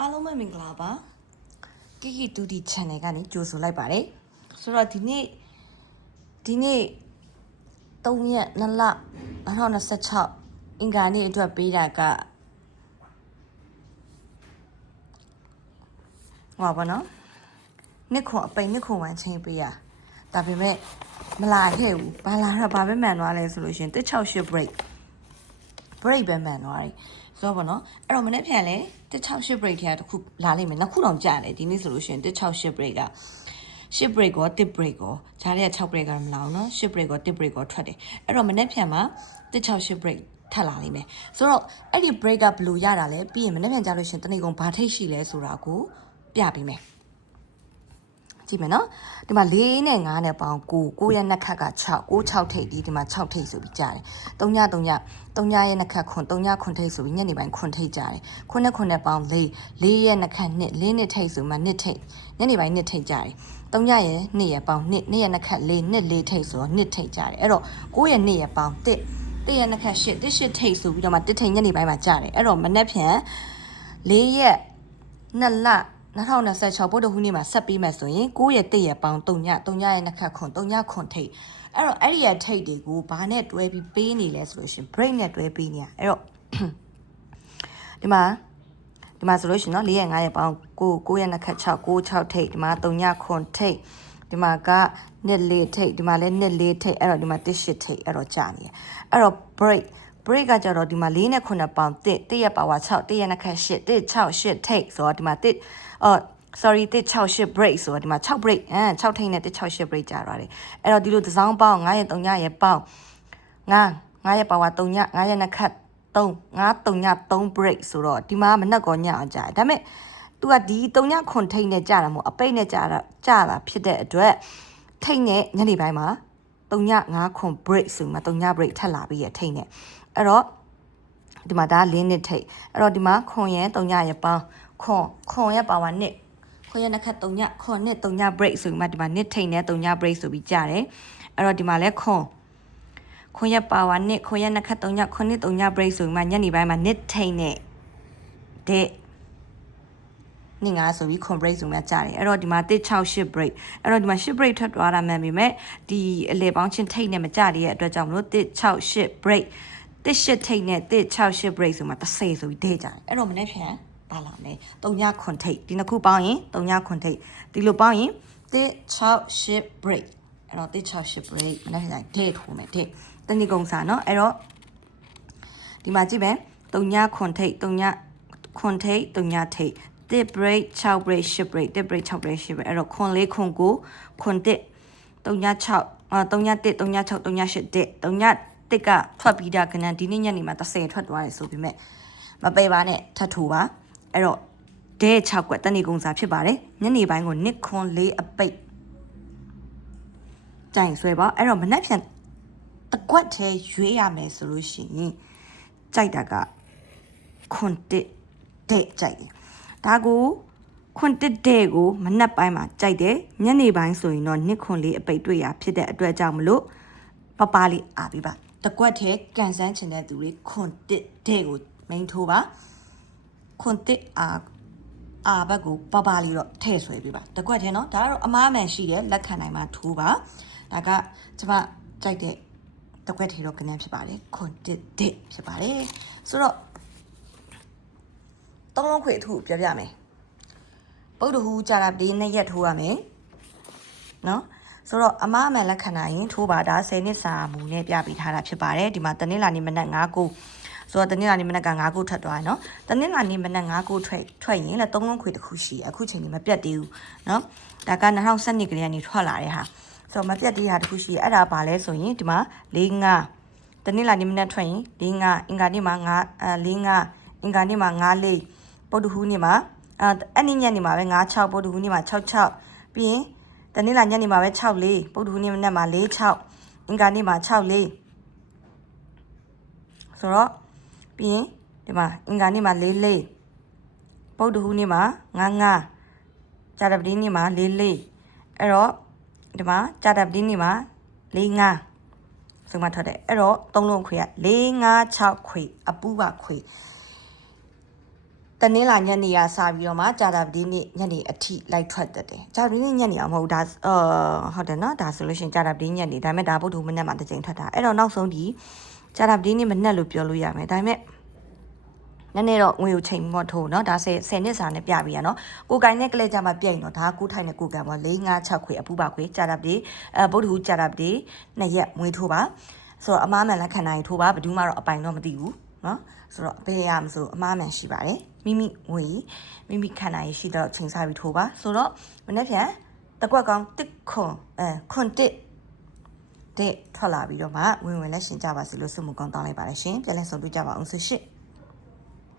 အားလုံးပဲမင်္ဂလာပါကီကီတူဒီ channel ကနေကြိုဆိုလိုက်ပါတယ်ဆိုတော့ဒီနေ့3ရက်2လ2026အင်္ဂါနေ့အတွက်ပေးတာကဟောပါနော်နှစ်ခွန်အပိန်နှစ်ခွန်ဝမ်းချင်းပေးရဒါပေမဲ့မလာခဲ့ဘူးဘာလာတော့ဘာပဲမှန်သွားလဲဆိုလို့ရှင်168 break ပဲမှန်သွားတယ်ဆိုတော့ဗောနော်အဲ့တော့မနေ့ပြန်လဲ168 break ထဲကတစ်ခုလာလိမ့်မယ်နှစ်ခုတော့ကြာတယ်ဒီနေ့ဆိုလို့ရှင်168 break က10 break ကို1 break ကိုဈားတွေက6 break ကမလာအောင်နော်10 break ကို1 break ကိုထွက်တယ်အဲ့တော့မနေ့ပြန်မှာ168 break ထပ်လာလိမ့်မယ်ဆိုတော့အဲ့ဒီ break ကဘယ်လိုရတာလဲပြီးရင်မနေ့ပြန်ကြလို့ရှင်တနေ့ကုန်ဘာထိတ်ရှိလဲဆိုတာကိုပြပေးမယ်ကြည့်မယ်နော်ဒီမှာ4နဲ့5နဲ့ပေါင်း9ရဲ့နှစ်ခက်က6 6ထိပ်ဒီမှာ6ထိပ်ဆိုပြီးကြားတယ်3ညရဲ့နှစ်ခက်ခွန်3ညခွန်ထိပ်ဆိုပြီးညနေပိုင်းခွန်ထိပ်ကြားတယ်9နဲ့ပေါင်း4ရဲ့နှစ်ခက်2 4နှစ်ထိပ်ဆိုမှ2ထိပ်ညနေပိုင်း2ထိပ်ကြားတယ်3ညရဲ့2ရဲ့ပေါင်း2ရဲ့နှစ်ခက်4 4ထိပ်ဆိုတော့2ထိပ်ကြားတယ်အဲ့တော့9ရဲ့2ရဲ့ပေါင်း1ရဲ့နှစ်ခက်8 8ထိပ်ဆိုပြီးတော့မှ1ထိပ်ညနေပိုင်းမှာကြားတယ်အဲ့တော့မနက်ဖြန်4ရက်2လ2026ဗုဒ္ဓဟူးနေ့မှာဆက်ပြီးမှဆိုရင်9ရက်1ရက်ပေါင်း3ညရဲ့နှစ်ခက်ခွန်3ညခွန်ထိပ်အဲ့တော့အဲ့ဒီရထိပ်တွေကိုဘာနဲ့တွဲပြီးပေးနေလဲဆိုလို့ရှင် break နဲ့တွဲပေးနေရအဲ့တော့ဒီမှာဆိုလို့ရှင်เนาะ4ရက်5ရက်ပေါင်း9ရက်နှစ်ခက်6 6ထိပ်ဒီမှာ3ညခွန်ထိပ်ဒီမှာကနှစ်4ထိပ်ဒီမှာလည်းနှစ်4ထိပ်အဲ့တော့ဒီမှာ1 8ထိပ်အဲ့တော့ကြာနေရအဲ့တော့ break ကကြတော့ဒီမှာ4နဲ့9ပေါင်း1ရက်ပါဝါ6 1ရက်နှစ်ခက်8 1 6 8ထိပ်ဆိုတော့ဒီမှာsorry 168 break ဆိုတော့ဒီမှာ6 break 6ထိပ်နဲ့168 break ကြာသွားတယ်အဲ့တော့ဒီလိုတစ်စောင်းပေါင်း9ရက်3ညရက်ပေါင်း9ရက်ပါဝါ3ည9ရက်နှစ်ခက်3 3ည3 break ဆိုတော့ဒီမှာမနက်ကောညအောင်ကြာတယ်ဒါပေမဲ့ तू ကဒီ3ညခွန်ထိပ်နဲ့ကြာတာမဟုတ်အပိတ်နဲ့ကြာတာဖြစ်တဲ့အတွက်ထိပ်နဲ့ညနေပိုင်းမှာ3ည5ခွန် break ဆိုမှ3ည break ထပ်လာပြီးရထိပ်နဲ့အဲ့တော့ဒီမှာဒါ4နှစ်ထိပ်အဲ့တော့ဒီမှာခွန်ရဲ့3ညရက်ပေါင်းခွန်ရဲ့ပါဝါ1ခွန်ရဲ့နှစ်ခက်3ညခွန်နဲ့3ည break ဆိုပြီးမှဒီမှာနှစ်ထိပ်နဲ့3ည break ဆိုပြီးကြာတယ်အဲ့တော့ဒီမှာလဲခွန်ရဲ့ပါဝါ1ခွန်ရဲ့နှစ်ခက်3ညခွန်နဲ့3ည break ဆိုပြီးမှညနေပိုင်းမှာနှစ်ထိပ်နဲ့တဲ့နေ့ငါဆိုပြီး break ဆိုမှကြာတယ်အဲ့တော့ဒီမှာ168 break အဲ့တော့ဒီမှာ8 break ထွက်သွားတာမှန်ပေမဲ့ဒီအလေပေါင်းချင်းထိပ်နဲ့မကြတဲ့အတွက်ကြောင့်မလို့168 break 1ထိပ်နဲ့168 break ဆိုမှ30ဆိုပြီးဒဲကြတယ်အဲ့တော့မနေ့ဖြန်ပါလာမယ်3ညခွန်ထိပ်ဒီနှစ်ခုပေါင်းရင်3ညခွန်ထိပ်ဒီလိုပေါင်းရင်168 break အဲ့တော့168 break မနေ့ဖြန်ဒဲထိုးမယ်ဒဲတနည်းကုံစာเนาะအဲ့တော့ဒီမှာကြည့်မယ်3ညခွန်ထိပ်3ညခွန်ထိပ်3ညထိပ်1 break 6 break 10 break 1 break 6 break 10 break အဲ့တော့ခွန်4ခွန်9ခွန်1 3ည6 3ည1 3ည6 3ည8 3ည1ကထွက်ပြီးတာကနန်ဒီနေ့ညနေမှာ30ထွက်သွားတယ်ဆိုပေမဲ့မပယ်ပါနဲ့ထပ်ထိုးပါအဲ့တော့ဒဲ6ကွက်တဏီကုံစာဖြစ်ပါတယ်ညနေပိုင်းကိုနှစ်ခွန်4အပိတ်ကြိုင်ဆွဲပါအဲ့တော့မနက်ဖြန်တကွက်ထဲရွေးရမယ်ဆိုလို့ရှိရင်ကြိုက်တာကခွန်1ဒဲကြိုက်တယ်ဒါကိုခွန်1ဒဲကိုမနက်ပိုင်းမှာကြိုက်တယ်ညနေပိုင်းဆိုရင်တော့နှစ်ခွန်4အပိတ်တွေ့ရဖြစ်တဲ့အတွက်ကြောင့်မလို့ပလေးအားပေးပါတကွက်ထဲကန်ဆန်းချင်တဲ့သူတွေခွန်1ဒဲကိုမိန်ထိုးပါခွန်1အာဘက်ကိုပလေးတော့ထည့်ဆွဲပေးပါတကွက်ထဲเนาะဒါကတော့အမားမှန်ရှိတယ်လက်ခံနိုင်မှာထိုးပါဒါကကျွန်မကြိုက်တဲ့တကွက်ထဲတော့ကနန်းဖြစ်ပါတယ်ခွန်1ဒဲဖြစ်ပါတယ်ဆိုတော့သုံးလုံးခွေအထုပြောပြမယ်ပုဒ္ဓဟူးကြာတာဒီ2ရက်ထိုးရမယ်เนาะဆိုတော့အမားအမှန်လက်ခံနိုင်ရင်ထိုးပါဒါ10နှစ်စာမူနဲ့ပြပေးထားတာဖြစ်ပါတယ်ဒီမှာတနင်္လာနေ့မနက်9:00ဆိုတော့တနင်္လာနေ့မနက်က9:00ထွက်သွားတယ်เนาะတနင်္လာနေ့မနက်9:00ထွက်ရင်လည်းသုံးလုံးခွေတစ်ခုရှိအခုချိန်ကြီးမပြတ်သေးဘူးเนาะဒါက2012ကလေးကနေထွက်လာတဲ့ဟာဆိုတော့မပြတ်သေးတာတစ်ခုရှိအဲ့ဒါပါလဲဆိုရင်ဒီမှာ4-5တနင်္လာနေ့မနက်ထွက်ရင်4-5အင်္ဂါနေ့မှာ4-5အင်္ဂါနေ့မှာ5-4ပုဒ္ဓဟူးနေ့မှာအဲ့ဒီညနေမှာပဲ9-6ပုဒ္ဓဟူးနေ့မှာ6-6ပြီးရင်တနေ့လာညနေမှာပဲ6-4ပုဒ္ဓဟူးနေ့မနက်မှာ4-6အင်္ဂါနေ့မှာ6-4ဆိုတော့ပြီးရင်ဒီမှာအင်္ဂါနေ့မှာ4-4ပုဒ္ဓဟူးနေ့မှာ9-5ကြာတပတိနေ့မှာ4-4အဲ့တော့ဒီမှာကြာတပတိနေ့မှာ4-5ဆိုမှထွက်တယ်အဲ့တော့သုံးလုံးခွေက4-5-6ခွေအပူပါခွေ တနင်္လာညနေကစပြီးတော့မှကြာတာပတိနေ့ညနေအထိလိုက်ထွက်တတ်တယ်ကြာတာပတိနေ့ညနေအောင်မဟုတ်ဒါဟုတ်တယ်နော်ဒါဆိုလို့ရှိရင်ကြာတာပတိညနေဒါပေမဲ့ဒါဗုဒ္ဓမနက်မှာတစ်ချိန်ထွက်တာအဲ့တော့နောက်ဆုံးဒီကြာတာပတိနေ့မနက်လို့ပြောလို့ရမယ်ဒါပေမဲ့နည်းနည်းတော့ငွေကိုချိန်ပြီးတော့ထိုးနော်ဒါ10နှစ်စာနဲ့ပြပြီးရနော်ကိုကိုင်းနဲ့ကလေးကြမှာပြိတ်နော်ဒါကိုထိုင်နဲ့ကိုကန်ပေါ့4 5 6ခွေအပူပါခွေကြာတာပတိဗုဒ္ဓဟူကြာတာပတိ2ရက်ငွေထိုးပါဆိုတော့အမားမှန်လက်ခံနိုင်ထိုးပါဘယ်သူမှတော့အပိုင်တော့မသိဘူးနော်ဆိုတော့ဘယ်ရမဆိုအမားမှန်ရှိပါတယ်မိမိငွေမိမိခံနိုင်ရှိတော့ချိန်စားပြီးထိုးပါဆိုတော့မနေ့ပြန်တကွက်ကောင်းတစ်ခွန်တစ်တဲ့ထွက်လာပြီးတော့မှဝင်လက်ရှင်ကြပါစီလို့ဆုမကောင်းတောင်းလိုက်ပါတယ်ရှင်ပြန်လဲဆုံးတွေ့ကြပါအောင်ဆိုရှင်